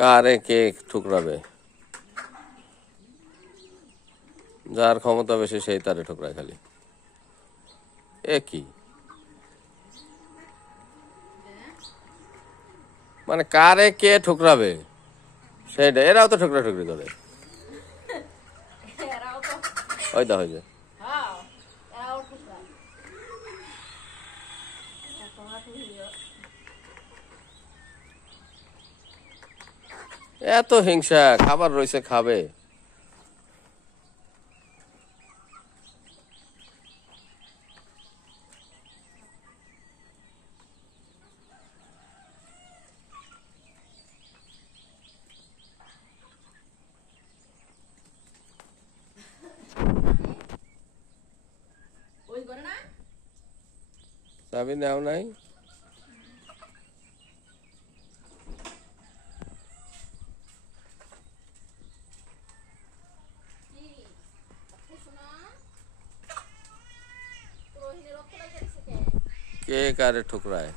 কারে কে ঠুকরাবে? যার ক্ষমতা বেশি সেই তারে ঠুকরায় খালি। এ কি মানে কারে কে ঠুকরাবে সেইটা, এরাও তো ঠুকরা ঠুকরি করে। ওই দা হয়ে যায়। এত হিংসা, খাবার রয়েছে খাবে। চাবি নেও নাই? কে কারে ঠুকরায়?